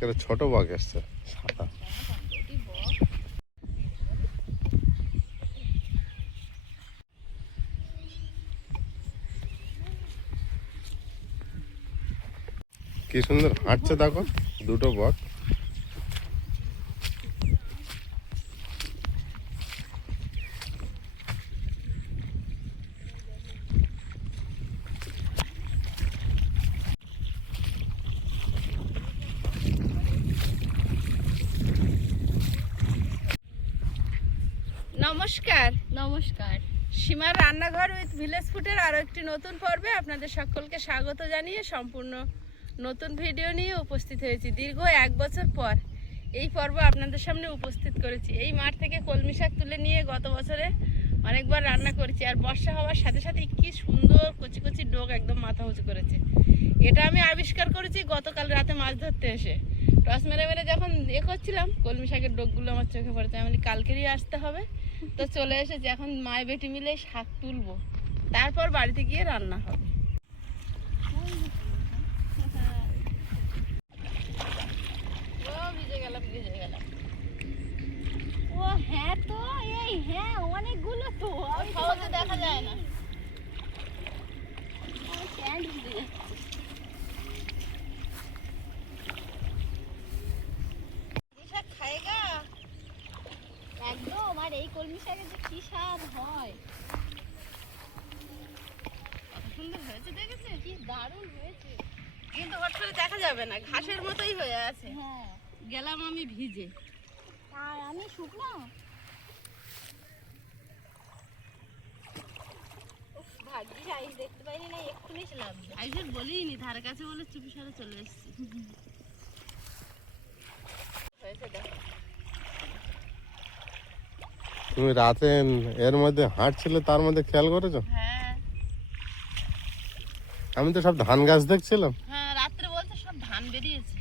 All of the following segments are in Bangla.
আজকে ছোট বক এসছে সাদা। কি সুন্দর হাঁটছে দেখো দুটো বক। নমস্কার নমস্কার সীমার রান্নাঘর উইথ ভিলেজ ফুডের আরও একটি নতুন পর্বে আপনাদের সকলকে স্বাগত জানিয়ে সম্পূর্ণ নতুন ভিডিও নিয়ে উপস্থিত হয়েছি। দীর্ঘ 1 বছর পর এই পর্ব আপনাদের সামনে উপস্থিত করেছি। এই মাঠ থেকে কলমি শাক তুলে নিয়ে গত বছরে অনেকবার রান্না করেছি, আর বর্ষা হওয়ার সাথে সাথে কি সুন্দর কচি কচি ডোক একদম মাথা উঁচু করেছে। এটা আমি আবিষ্কার করেছি গতকাল রাতে মাছ ধরতে এসে। টস মেরে মেরে যখন করছিলাম কলমি শাকের ডোকগুলো আমার চোখে পড়েছে। আমি কালকেরই আসতে হবে, তো চলে এসেছি। এখন মায় বেটি মিলে শাক তুলবো, তারপর বাড়িতে গিয়ে রান্না হবে। ও ভিজে গেলাম ভিজে গেলাম। ও হ্যাঁ, তো এই হ্যাঁ অনেকগুলো তো খাওয়াতে দেখা যায় না। প্যান্ট ভিজে যাচ্ছে। শাক খায়গা একদম। আর এই কলমি শাকের যে কি স্বাদ হয়, সুন্দর হয়েছে, দেখেছে কি দারুণ হয়েছে। কিন্তু হট করে দেখা যাবে না, ঘাসের মতোই হয়ে আছে। হ্যাঁ, গেলাম আমি ভিজে, আর আমি শুকনো। ভাগ্যিস আইস দেখতে পাইনি, না এক্ষুনি ছিলাম। আইসের বলিনি, ধারে কাছে বলে চুপি সারে চলে এসেছি। হয়েছে দেখো। তুমি রাতে এর মধ্যে হাঁটছিলে, তার মধ্যে খেয়াল করেছো? হ্যাঁ আমি তো সব ধান গাছ দেখছিলাম। হ্যাঁ, রাত্রে বলতে সব ধান বেরিয়েছে।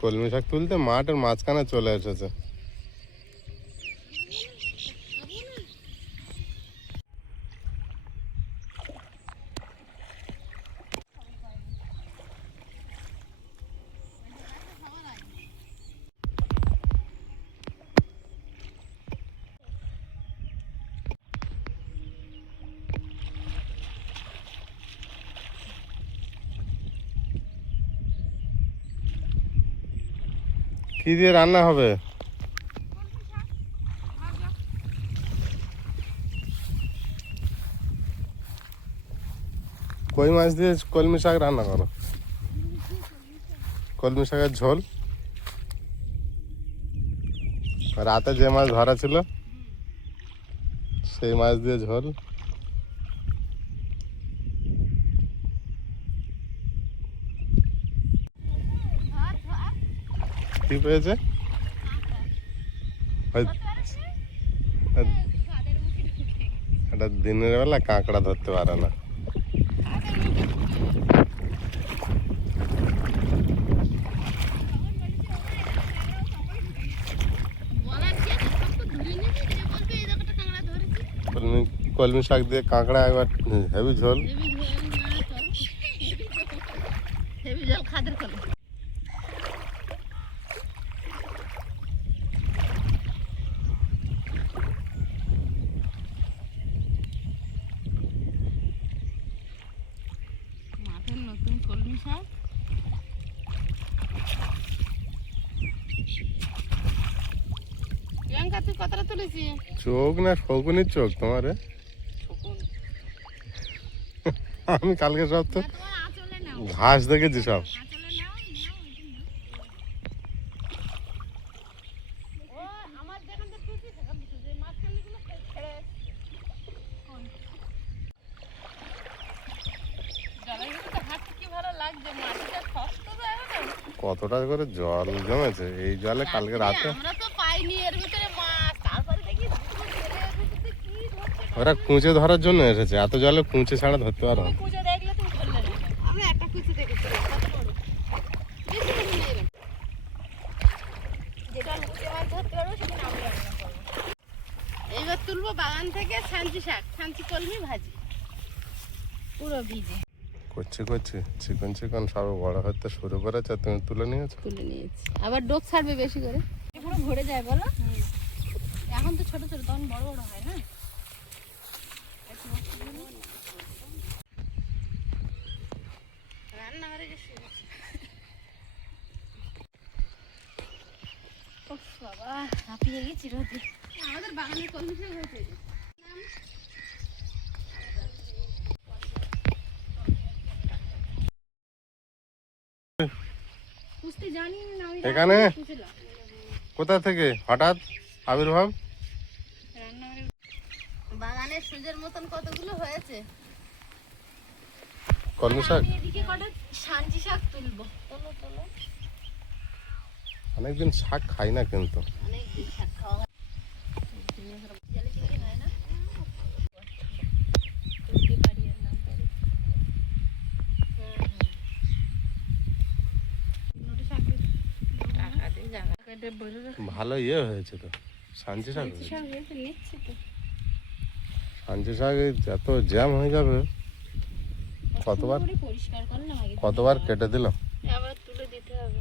কলমি শাক তুলতে মাঠের মাঝখানে চলে এসেছে। কি দিয়ে রান্না হবে? কই মাছ দিয়ে কলমি শাক রান্না করো? কলমি শাকের ঝোল। রাতে যে মাছ ধরা ছিল সেই মাছ দিয়ে ঝোল। কি পেয়েছে? এটা দিনের বেলা কাঁকড়া ধরতে পারে না। কলমি শাক দিয়ে কাঁকড়া একবার হেভি ঝোল। হেভি ঝোল খাদের খোলে। মাঠের নতুন কলমি শাক। প্রিয়াঙ্কা, তুই কতটা তুলেছি? চোখ না শকুনির চোখ তোমার? আমি কালকে সব তো ঘাস দেখেছি সব। কতটা করে জল জমেছে এই জলে কালকে রাতে। আমরা তো পাইনি এর ভিতরে মাছ, তারপরে দেখি ওরা কুঁচে ধরার জন্য এসেছে, এত জলে কুঁচে ছাড়া ধরতে পারো না। কুঁচে দেখলে তুমি ধরলে না। আমরা একটা কুঁচে দেখেছি, কত বড়। বেশি করে নিয়ে এলাম। যেটা লুচে মাছ ধরতে পারবো সেদিন আমি রান্না করবো। এইবার তুলবো বাগান থেকে ছাঞ্চি শাক, ছাঞ্চি কলমি ভাজি পুরো ভিজে। করছি চিকন চিকন সব বড় হতে শুরু করেছে, তুমি তুলে নিয়েছো? তুলে নিয়েছি, আবার ডোক ছাড়বে বেশি করে। পুরো ভরে যায় বলো। এখন তো ছোট ছোট, তখন বড় বড় হয় না। রান্নাঘরে গেছি। উফ বাবা, হাঁপিয়ে গেছি রোদে। আমাদের বাগানের কলমি শাক হয়েছে। বুঝতে জানি না আমি। এখানে বুঝলাম কোথা থেকে হঠাৎ আবির্ভাব? রান্নাঘরে বাগানের সূর্যের মতন কতগুলো হয়েছে। কলমি শাক আমি এদিকে কটা সাঞ্চি শাক তুলবো। তোলো তোলো। অনেকদিন শাক খাই না কিন্তু। অনেক দিন শাক খাওয়া হয়। জলে চিংড়ি হয় না? তুলতে পারি আর না পারি। নোটে শাক টাকা দিয়ে জায়গা কেটে বলে রাখি। ভালো হয়েছে তো সাঞ্চি শাক হয়েছে। শাক হয়েছে, নিচ্ছি তো। সাঞ্চি শাক এত জ্যাম হয়ে যাবে, কতবার করে পরিষ্কার করলাম আগে। কতবার কেটে দিলাম। আবার তুলে দিতে হবে।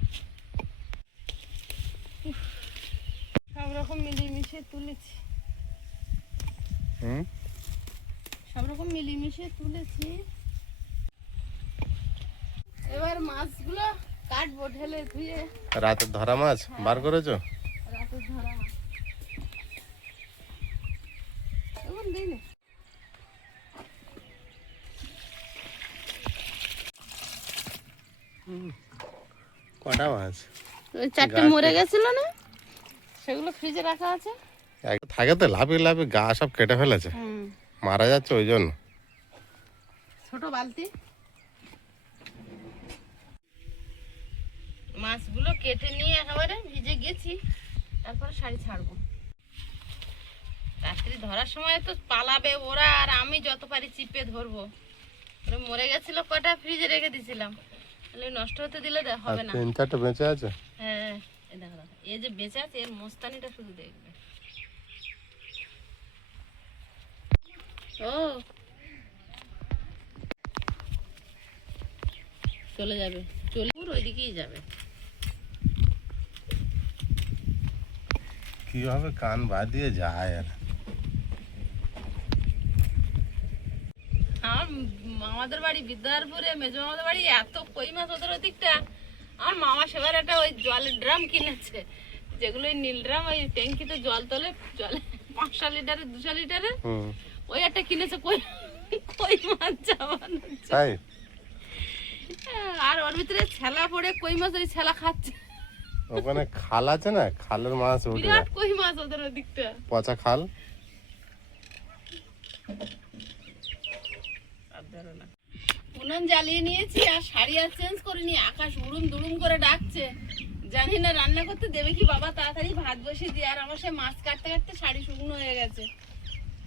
সব রকম মিলিয়ে মিশিয়ে তুলেছি, হুম, সব রকম মিলিয়ে মিশিয়ে তুলেছি। এবার মাছগুলো কাটবো ঢেলে ধুয়ে। রাতের ধরা মাছ বার করেছো? রাতের ধরা মাছ এখন দিই না। কটা মাছ? ওই চারটে মরে গেছিল না, সেগুলো ফ্রিজে রাখা আছে। থাকে তো লাফিয়ে লাফিয়ে গা সব কেটে ফেলেছে, মারা যাচ্ছে ওই জন্য। ছোট বালতি। মাছগুলো কেটে নিয়ে একেবারে ভিজে গেছি, তারপরে শাড়ি ছাড়বো। রাত্রি ধরার সময় তো পালাবে ওরা, আর আমি যত পারি চিপে ধরবো। ওরা মরে গেছিল কটা, ফ্রিজে রেখে দিছিলাম, তাহলে নষ্ট হতে দিলে আর হবে না। 3-4টা বেঁচে আছে। হ্যাঁ, এই দেখো দেখো, এই যে বেঁচে আছে এর মোস্তানিটা শুধু দেখবে। ও চলে যাবে, চলে ওইদিকেই যাবে। কিভাবে কান বাঁধিয়ে যায় আর। আমাদের বাড়ি বিদ্যারপুরে, মেজো আমাদের বাড়ি এত কই মাছ ওদের ওদিকটা। আমার মামা সেবার একটা ওই জলের ড্রাম কিনেছে, যেগুলো ওই নীল ড্রাম, ওই ট্যাঙ্কিতে জল তোলে, জলে 500 লিটারে 200 লিটারে, ওই একটা কিনেছে কই কই মাছ চাবানো। তাই আর ওর ভিতরে ছেলা পড়ে কই মাছ, ওই ছেলা খাচ্ছে। ওখানে খাল আছে না, খালের মাছ উঠে বিরাট যায়। কই মাছ ওদের ওদিকটা। পচা খাল। উনুন জ্বালিয়ে নিয়েছি, আর শাড়ি আর চেঞ্জ করিনি। আকাশ উড়ুম দুড়ুম করে ডাকছে, জানি না রান্না করতে দেবে কি বাবা। তাড়াতাড়ি ভাত বসিয়ে দিয়ে, আর আমার সে মাছ কাটতে কাটতে শাড়ি শুকনো হয়ে গেছে।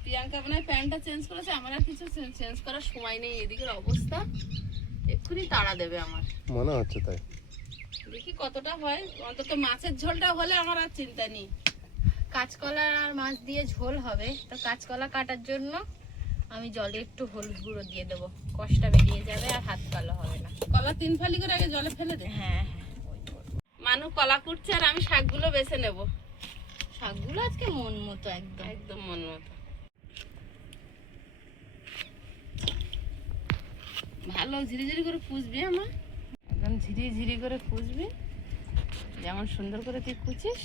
প্রিয়াঙ্কা আপনার প্যান্টটা চেঞ্জ করেছে, আমার আর কিছু চেঞ্জ করার সময় নেই। এদিকের অবস্থা এক্ষুনি তাড়া দেবে আমার মনে হচ্ছে তাই। দেখি কতটা হয়। অন্তত মাছের ঝোলটা হলে আমার আর চিন্তা নেই। কাঁচকলা আর মাছ দিয়ে ঝোল হবে, তো কাঁচকলা কাটার জন্য আমি জলে একটু হলুদ গুঁড়ো দিয়ে দেবো, কষটা বেরিয়ে যাবে আর হাত কালো হবে না। কলা 3 ফালি করে আগে জলে ফেলে দে। হ্যাঁ, মানু কলা কুটছে, আর আমি শাকগুলো বেছে নেব। শাকগুলো আজকে মন মতো, একদম একদম মন মতো। ভালো ঝিরিঝিরি করে কুচবি, আমার একদম ঝিরি ঝিরি করে কুচবি, যেমন সুন্দর করে তুই কুচিস।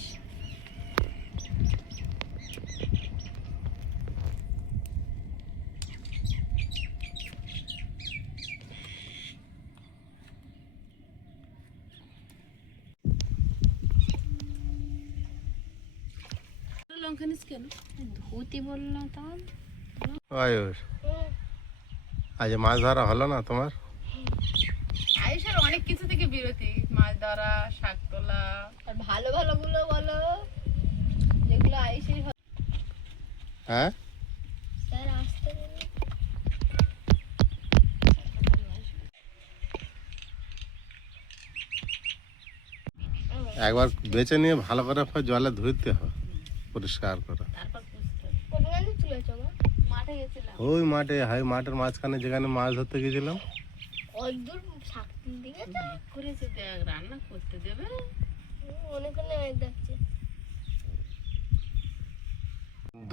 লঙ্কা নিস কেন? ধুতি বললাম তখন। আয়ুষ, আজ মাছ ধরা হলো না তোমার? আয়ুষের অনেক কিছু থেকে বিরতি, মাছ ধরা, শাক তোলা। আর ভালো ভালো গুলো বলো, যেগুলো আইসেই। হ্যাঁ, স্যার আসতে বলুন। একবার বেছে নিয়ে ভালো করে জলে ধুইতে হবে, পরিষ্কার করে। তারপর কুচতে হবে। গেছিলাম? ওই মাঠে, হাই মাঠের মাঝখানে যেখানে মাছ ধরতে গেছিলাম। অদূর শাকতির দিকে তো করেছে দেখ, রান্না করতে দেবে। অনেকক্ষণ মেঘ ডাকছে।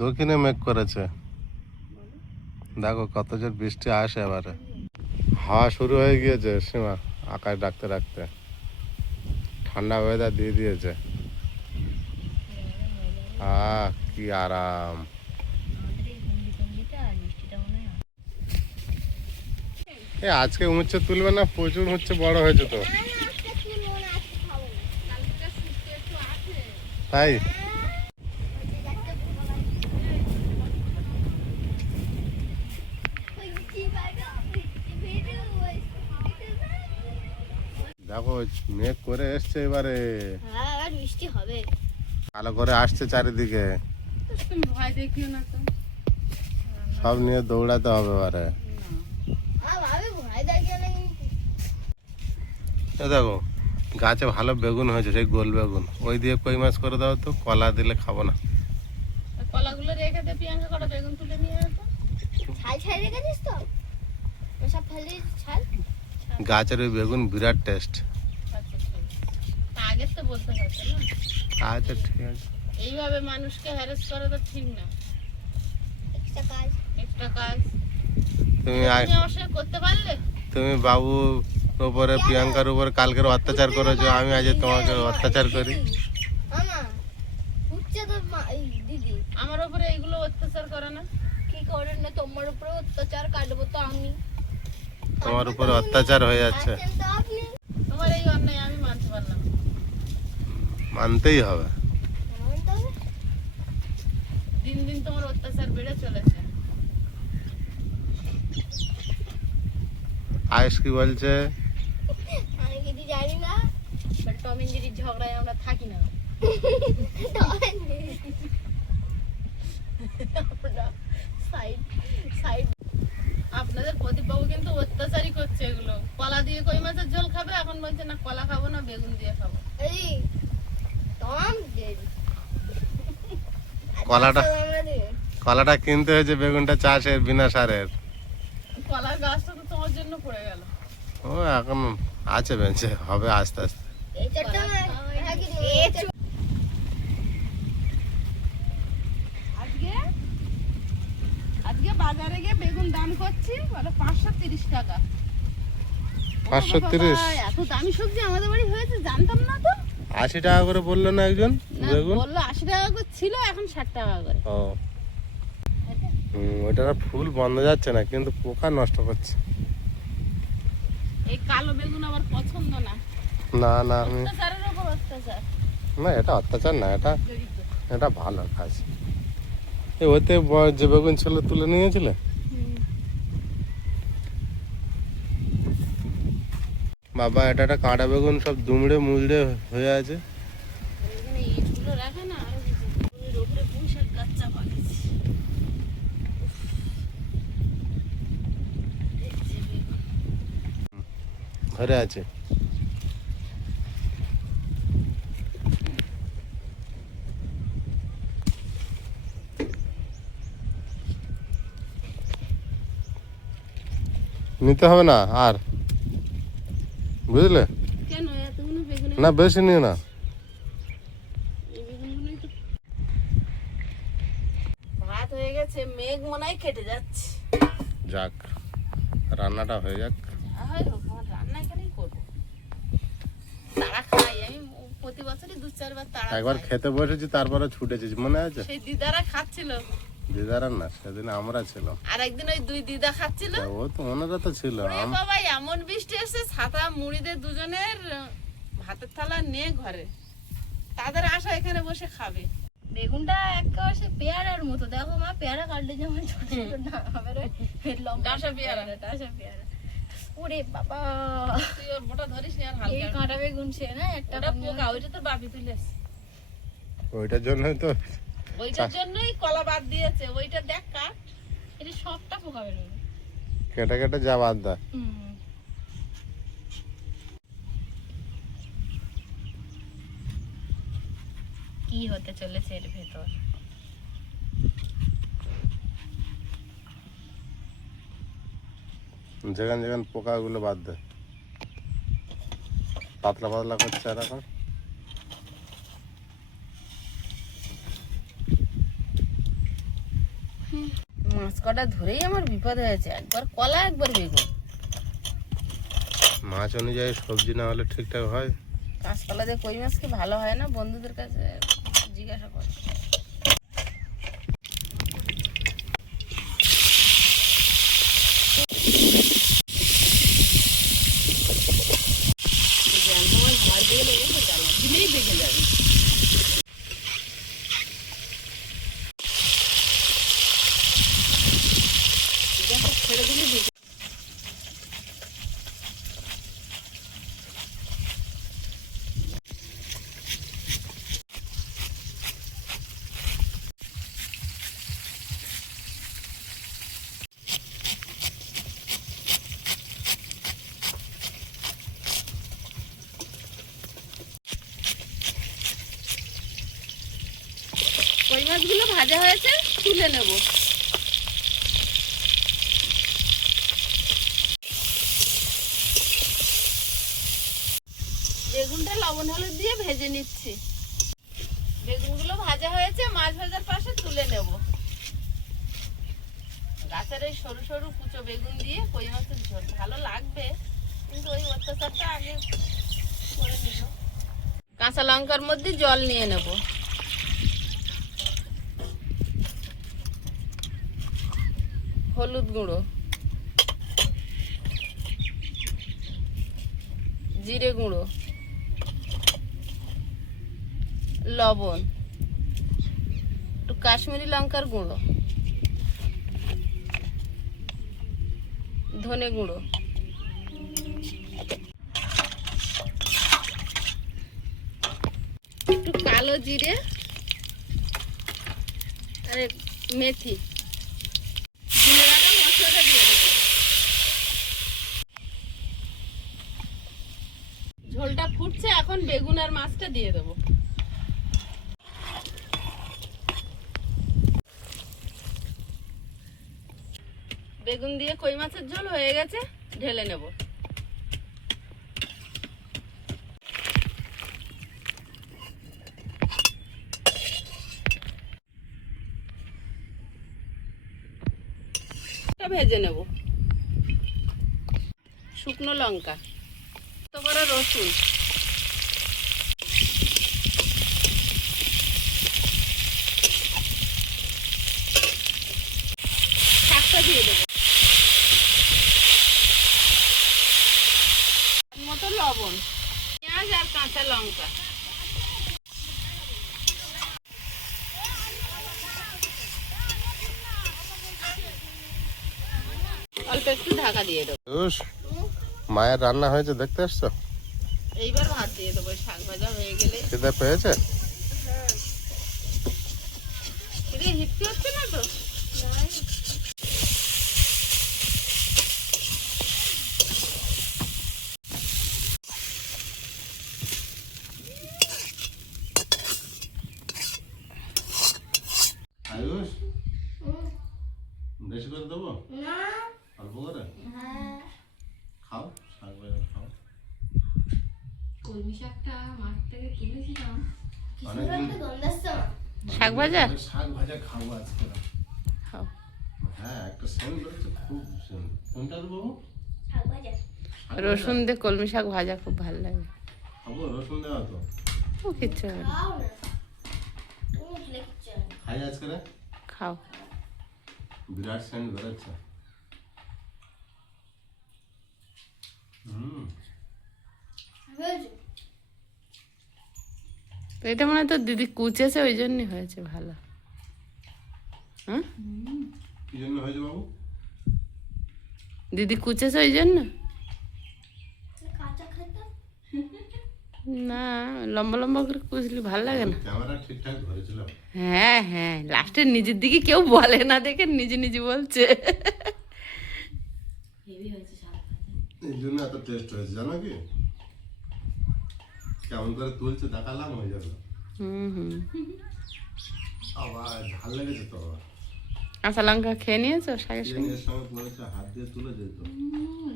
দক্ষিণে মেঘ করেছে, দেখো কত জোর বৃষ্টি আসে এবারে। হাওয়া শুরু হয়ে গিয়েছে সীমা, আকাশ ডাকতে ডাকতে ঠান্ডা ওয়েদার দিয়ে দিয়েছে। কি আরাম। আমাদের এই গন্ডি টন্ডিটা আর বৃষ্টিটা মনে হয় এ আজকে উচ্ছে তুলবে না? প্রচুর উচ্ছে বড় হয়েছে তো। তাই দেখো মেঘ করে এসছে এবারে, হ্যাঁ আর বৃষ্টি হবে। কালো করে আসছে চারিদিকে, তুমি ভয় দেখিও না তো। সব নিয়ে দৌড়াতে হবে এবারে। আমি ভয় দেখিও না। এ দেখো গাছে ভালো বেগুন হয়েছে, সেই গোল বেগুন, ওই দিয়ে কই মাছ করে দাও তো, কলা দিলে খাবো না। কলাগুলো রেখে দে, প্রিয়াঙ্কা কটা বেগুন তুলে নিয়ে আসো। ছাই ছাই রেখেছিস তো? সব ফেলে ছাল। গাছের ওই বেগুন বিরাট টেস্ট। আচ্ছা ঠিক আছে। আগের তো বলতে হচ্ছে না, আচ্ছা ঠিক আছে। এইভাবে মানুষকে হ্যারাস করা তো ঠিক না। এক্সট্রা কাজ। একটা কাজ তুমি তুমি আমার সাথে করতে পারলে। তুমি বাবু উপরে, প্রিয়াঙ্কার উপরে কালকের অত্যাচার করেছো, আমি আজ তোমাকে অত্যাচার করি। মামা উচ্চে তো দিদি আমার উপরে এইগুলো অত্যাচার করে না। কি করেন না, তোমার উপরে অত্যাচার কাটবো তো আমি। তোমার উপরে অত্যাচার হয়ে যাচ্ছে, আছেন তো আপনি। তোমার এই অন্যায় আমি মানতে পারলাম না। মানতেই হবে। এমন তবে দিন দিন তোমার অত্যাচার বেড়ে চলেছে। আয়েশ কি বলছে? আমি কিছু জানি না। বাট টম এন্ড জেরির ঝগড়ায় আমরা থাকি না। Side side. আপনাদের প্রদীপ বাবু কিন্তু অত্যাচারই করছে এগুলো। কলা দিয়ে কই মাছের ঝোল খাবে, এখন বলছে না কলা খাবো না, বেগুন দিয়ে খাবো। এই টম জেরি কলাটা কিনতে হয়েছে, বেগুনটা চাষের বিনা সারের। কলার গাছটা তো তোমার জন্য পড়ে গেল। ও এখন আছে বেঞ্চে, হবে আস্তে আস্তে। আজকে আজকে বাজারে গিয়ে বেগুন দাম করছি বলো 530 টাকা। 530? এত দামি সবজি আমাদের বাড়ি হয়েছে, জানতাম না তো। 80 টাকা করে বললো না একজন না, বেগুন? বললো 80 টাকা করে ছিল, এখন 60 টাকা করে। ও ওইটার ফুল বন্ধ যাচ্ছে না, কিন্তু পোকা নষ্ট করছে। এই কালো বেগুন আবার পছন্দ না। না না আমি অত্যাচারের উপর অত্যাচার। না, এটা অত্যাচার না, এটা জড়িত। এটা ভালো কাজ। ওতে যে বেগুন ছিল তুলে নিয়েছিলে? বাবা এটা একটা কাঁটা বেগুন, সব দুমড়ে মুচড়ে হয়ে আছে। এখানে ইটগুলো রাখে না, আরো কিছু বেগুনের উপরে পুঁইশাক গাছ চাপা গেছে। দেখছি বেগুন। ঘরে আছে। নিতে হবে না আর, বুঝলে? কেন এতগুলো বেগুন? না বেশি নিও না। এই বেগুনগুলোই তো। ভাত হয়ে গেছে, মেঘ মনে হয় কেটে যাচ্ছে। যাক, রান্নাটা হয়ে যাক। হয় হোক, আমার রান্না এখানেই করবো। তারা খাই আমি প্রতি বছরই 2-4 বার তারা একবার খাই। খেতে বসেছি, তারপরে ছুটেছিস, মনে আছে? সেই দিদারা খাচ্ছিল, দিদারা না, সেদিন আমরা ছিলাম। আর একদিন ওই 2 দিদা খাচ্ছিল। ও তো ওনারা তো ছিল। ওরে বাবা, এমন বৃষ্টি এসে ছাতা মুড়িদের দুজনের ভাতের থালা নিয়ে ঘরে, তাদের আশা এখানে বসে খাবে। বেগুনটা একেবারে পেয়ারার মতো, দেখো মা, পেয়ারা কাটলে যেমন ছোট ছোট না হবে রে, লম্বা ডাঁশা পেয়ারা। ডাঁশা পেয়ারা। ওরে বাবা, তুই ওর মোটা ধরিস নি আর এই হালকা। কাঁটা বেগুন সে না একটা ওটা পোকা, ওইটা তো বাপি তুলেছে। ওইটার জন্যই তো ওইটার জন্যই কলা বাদ দিয়েছে। ওইটা দেখ কাট, এটা সবটা পোকা বেরোবে। কেটে কেটে যা বাদ দা। কি হতে চলেছে এর ভেতর? যেখানে যেখানে পোকাগুলো বাদ দে, পাতলা পাতলা করছে আর এখন। মাছ কটা ধরেই আমার বিপদ হয়েছে, একবার কলা একবার বেগুন। মাছ অনুযায়ী সবজি না হলে ঠিকঠাক হয়? কাঁচকলা দিয়ে কই মাছ কি ভালো হয় না? বন্ধুদের কাছে জিজ্ঞাসা কর। কই মাছগুলো ভাজা হয়েছে, তুলে নেব। বেগুনটা লবণ হলুদ দিয়ে ভেজে নিচ্ছি। বেগুনগুলো ভাজা হয়েছে, মাছ ভাজার পাশে তুলে নেব। গাছের এই সরু সরু কুচো বেগুন দিয়ে কই মাছের ঝোল ভালো লাগবে, কিন্তু ওই অত্যাচারটা আগে করে নিল। কাঁচা লঙ্কার মধ্যে জল নিয়ে নেব। হলুদ গুঁড়ো, জিরে গুঁড়ো, লবণ, একটু কাশ্মীরি লঙ্কার গুঁড়ো, ধনে গুঁড়ো, একটু কালো জিরে আর মেথি, জিরে রাখা মশলাটা দিয়ে দেবো। ঝোলটা ফুটছে, এখন বেগুন আর মাছটা দিয়ে দেবো। বেগুন দিয়ে কই মাছের ঝোল হয়ে গেছে, ঢেলে নেব। ভেজে নেব। শুকনো লঙ্কা, তো বড় রসুন, শাকটা দিয়ে দেবো। মতো লবণ, পেঁয়াজ আর কাঁচা লঙ্কা। অল্প একটু ঢাকা দিয়ে দেবো। মায়ের রান্না হয়েছে, দেখতে আসছো? এইবার ভাত দিয়ে দেবো, শাক ভাজা হয়ে গেলে। খেতে পেয়েছে? হিটকি হচ্ছে না তো? আয়ুষ, বেশি করে দেবো? অল্প করে খাও, শাক ভাজা খাও। কলমি শাকটা মাঠ থেকে তুলেছিলাম। শাক ভাজা, শাক ভাজা খাবো আজকে। খাও। হ্যাঁ, একটা সেন্ট বেরোচ্ছে, খুব সেন্ট। কোনটা দেবো? রসুন দিয়ে কলমি শাক ভাজা খুব ভালো লাগে। খাবো, রসুন দেওয়া তো। ও কিচ্ছু হবে না, খাই আজকে রে। খাও। বিরাট সেন্ট বেরোচ্ছে। তো এটা মনে হয় তো দিদি কুচেছে, ওই জন্যই হয়েছে ভালো। হ্যাঁ, কি জন্য হয়েছে বাবু? দিদি কুচেছে ওই জন্য না, লম্বা লম্বা করে কুচলে ভালো লাগে না। ক্যামেরা ঠিকঠাক ধরেছিল। হ্যাঁ হ্যাঁ, লাস্টে নিজের দিকে কেউ বলে না দেখে নিজে নিজে বলছে। এই জন্য এত টেস্ট হয়েছে, জানো কি? কেমন করে তুলছে দেখালাম, হয়ে যাবে। হুম হুম। আবার ঝাল লেগেছে তো। কাঁচা লঙ্কা খেয়ে নিয়েছো শাকের সঙ্গে? এর সঙ্গে পড়েছে, হাত দিয়ে তুলে যেত।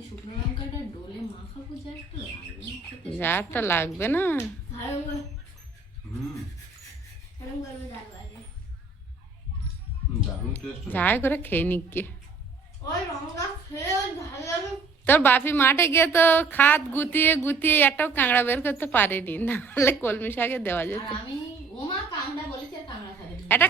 শুকনো লঙ্কাটা ডোলে মাখাবো, যা একটা লাগবে না খেতে। যা একটা লাগবে না। হুম, দারুণ টেস্ট। যাই করে খেয়ে নিক গে। ওই লঙ্কা খেয়ে ভালো লাগে। তোর বাপি মাঠে গিয়ে তো খাত গুতিয়ে গুতিয়ে একটাও কাঁকড়া বের করতে পারেনি, নাহলে কলমি শাকে দেওয়া যেত। আর আমি ওমা কাঁকড়া বলেছে, কাঁকড়া খাবে না। এটা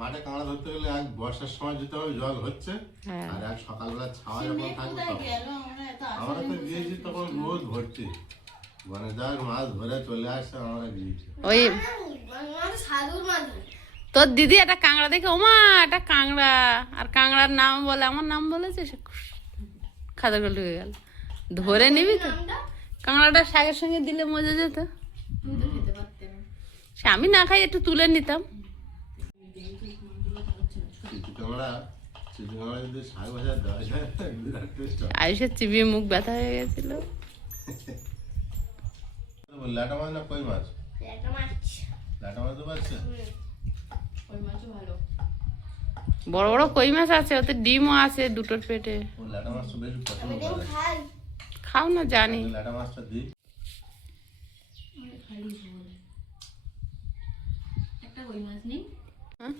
মাঠে কাঁকড়া ধরতে গেলে এক বর্ষার সময় যেতে হবে, জল হচ্ছে, হ্যাঁ। আর এক সকালবেলা ছাওয়া যখন মেয়ে থাকবে কোথায় তখন। গেল? আমরা এত আমরা তো গিয়েছি তখন রোদ ভর্তি, মানে যার মাছ ধরে চলে আসছে, আমরা গিয়েছি। ওই সাধুর মাছ। তোর দিদি একটা কাঁকড়া দেখে, ওমা একটা কাঁকড়া, আর কাঁকড়ার নাম বলে, আমার নাম বলেছে, সে খাতা করে ঢুকে গেল। ধরে নিবি তো? কাঁকড়াটা শাকের সঙ্গে দিলে মজা যেত। তুই তো খেতে পারতে না। সে আমি না খাই একটু তুলে নিতাম। চিটি কাঁকড়া যদি শাক ভাজা দেওয়া যায়, বিরাট টেস্ট হয়। আয়ুষের চিবিয়ে মুখ ব্যথা হয়ে গেছিল। ল্যাটা মাছ না কই মাছ? একটা মাছ। ল্যাটা মাছ তো পাচ্ছে। ওই মাছও ভালো। বড় বড় কই মাছ আছে, ওতে ডিমও আছে দুটোর পেটে। ও ল্যাটা মাছ তো বেশি পছন্দ করে। খাও না, জানি। ল্যাটা মাছটা দিই। খালি ঝোল। একটা ওই মাছ নেই? হ্যাঁ?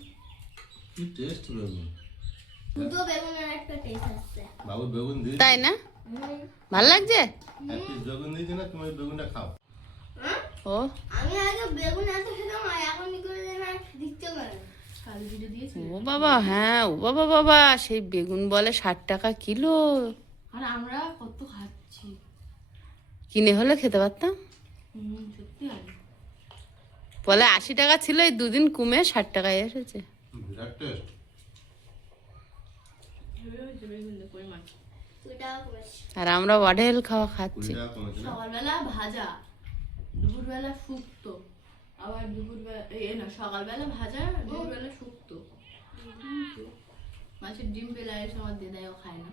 কি টেস্ট বেগুন। দুটো বেগুনের একটা টেস্ট আসছে। বাবু বেগুন দিই। তাই না? ভাল লাগছে? এক পিস বেগুন দিয়েছি না, তুমি ওই বেগুনটা খাও। ও আমি আগে বেগুন এত খেতাম, আর এখন কি করে যেন আর দিতে পারে। কালি ভিডিও দিয়েছি। ও বাবা, হ্যাঁ, ও বাবা বাবা, সেই বেগুন বলে 60 টাকা কিলো। আর আমরা কত খাচ্ছি। কিনে হলে খেতে পারতাম। সত্যি আর বলে 80 টাকা ছিল, এই দুদিন কমে 60 টাকায় এসেছে। বিরাট টেস্ট। কই মাছ। আর আমরা ওয়াডেল খাওয়া খাচ্ছি। 20 টাকা কমেছে না? সকালবেলা ভাজা, দুপুরবেলা শুক্তো, আবার দুপুরবেলা এই না সকালবেলা ভাজা, দুপুরবেলা শুক্তো। মাছের ডিম পেলে এসে আমার দিদাইও খায় না।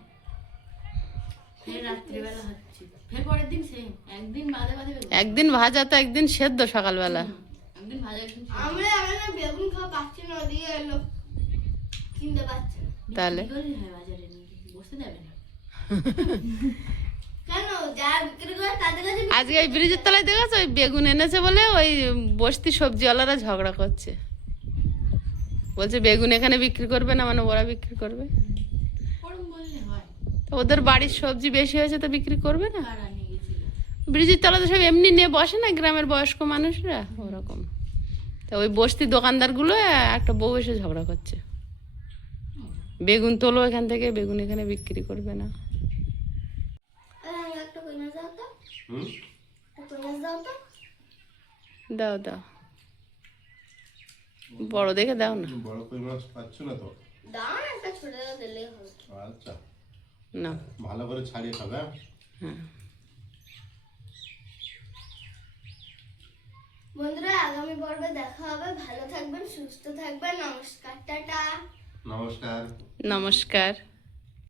ফের রাত্রিবেলা হচ্ছে, ফের পরের দিন সেম, একদিন বাদে বাদে বেগুন। একদিন ভাজা তো একদিন সেদ্ধ সকালবেলা। একদিন ভাজা একদিন আমরা এখন বেগুন খাওয়া পাচ্ছি না, দিয়ে এলো কিনতে পারছে না। তাহলে? কি করে হয় বাজারে নিয়ে বসতে দেবে না কেন? যা বিক্রি করে তাদের কাছে আজকে ওই ব্রিজের তলায় দেখেছো, ওই বেগুন এনেছে বলে ওই বস্তি সবজিওয়ালারা ঝগড়া করছে। বলছে বেগুন এখানে বিক্রি করবে না, মানে ওরা বিক্রি করবে। ওরম বললে হয়? তো ওদের বাড়ির সবজি বেশি হয়েছে তো বিক্রি করবে না। কারা নিয়ে গেছিল? ব্রিজের তলাতে সব এমনি নিয়ে বসে না, গ্রামের বয়স্ক মানুষরা, ওরকম। তো ওই বস্তি দোকানদারগুলো একটা বউ এসে ঝগড়া করছে, বেগুন তোলো এখান থেকে, বেগুন এখানে বিক্রি করবে না। একটা কই মাছ দাও তো, হুম? একটা কই মাছ দাও তো। দাও দাও, বড় দেখে দাও না। বড় কই মাছ পাচ্ছ না তো? দাও না, একটা ছোট দিলেই হবে। আচ্ছা, না, ভালো করে ছাড়িয়ে খাবে। হ্যাঁ। বন্ধুরা, আগামী পর্বে দেখা হবে। ভালো থাকবেন, সুস্থ থাকবেন। নমস্কার, টাটা। নমস্কার। নমস্কার।